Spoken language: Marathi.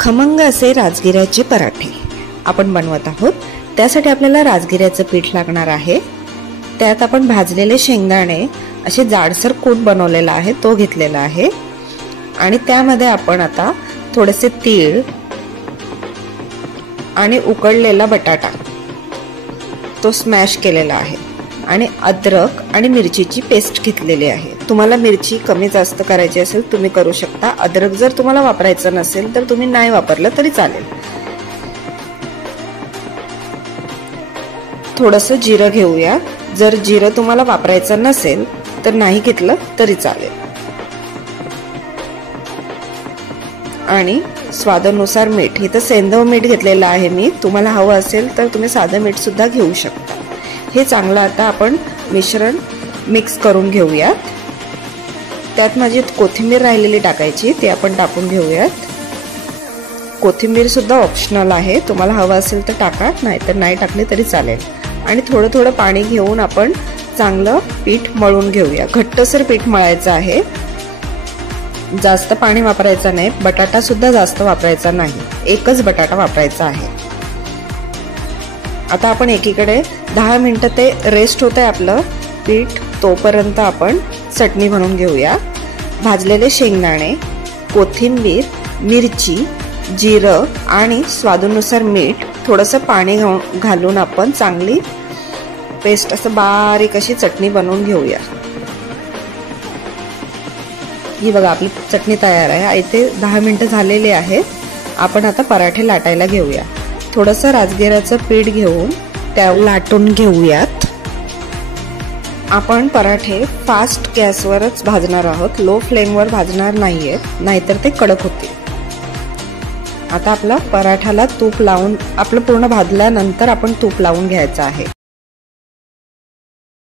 खमंग असे राजगिऱ्याचे पराठे आपण बनवत आहोत। त्यासाठी आपल्याला राजगिऱ्याचं पीठ लागणार आहे। त्यात आपण भाजलेले शेंगदाणे असे जाडसर कूट बनवलेला आहे तो घेतलेला आहे आणि त्यामध्ये आपण आता थोडेसे तीळ आणि उकडलेला बटाटा तो स्मॅश केलेला आहे आणि अद्रक आणि मिरचीची पेस्ट घेतलेली आहे। तुम्हाला मिरची कमी जास्त करायची असेल तुम्ही करू शकता। अद्रक जर तुम्हाला वापरायचं नसेल तर तुम्ही नाही वापरलं तरी चालेल। थोडंसं जिरं घेऊया। जर जिरं तुम्हाला वापरायचं नसेल तर नाही घेतलं तरी चालेल आणि स्वादानुसार मीठ। इथं सेंधव मीठ घेतलेलं आहे मी। तुम्हाला हवं असेल तर तुम्ही साधं मीठ सुद्धा घेऊ शकता। हे चांगलं आता आपण मिश्रण मिक्स करून घेऊयात। त्यात माझी कोथिंबीर राहिलेली टाकायची ते आपण टाकून घेऊयात। कोथिंबीर सुद्धा ऑप्शनल आहे, तुम्हाला हवं असेल तर टाका, नाहीतर नाही टाकले तरी चालेल। आणि थोडं थोडं पाणी घेऊन आपण चांगलं पीठ मळून घेऊया। घट्टसर पीठ मळायचं आहे, जास्त पाणी वापरायचं नाही। बटाटा सुद्धा जास्त वापरायचा नाही, एकच बटाटा वापरायचा आहे। आता आपण एकीकडे 10 मिनिटं ते रेस्ट होतंय आपलं पीठ, तोपर्यंत आपण चटणी बनवून घेऊया। भाजलेले शेंगदाणे, कोथिंबीर, मिरची, जिरं आणि स्वादानुसार मीठ, थोडंसं पाणी घालून आपण चांगली पेस्ट असं बारीक अशी चटणी बनवून घेऊया। ही बघा आपली चटणी तयार आहे। इथे 10 मिनिटं झालेले आहेत। आपण आता पराठे लाटायला घेऊया। थोडंसं राजगिऱ्याचं पीठ घेऊन त्या लाटून घेऊयात। आपण पराठे फास्ट गॅसवरच भाजणार आहोत, लो फ्लेमवर भाजणार नाहीयेत, नाहीतर ते कडक होतील। आता आपला पराठ्याला तूप लावून आपलं पूर्ण भाजल्यानंतर आपण तूप लावून घ्यायचं आहे।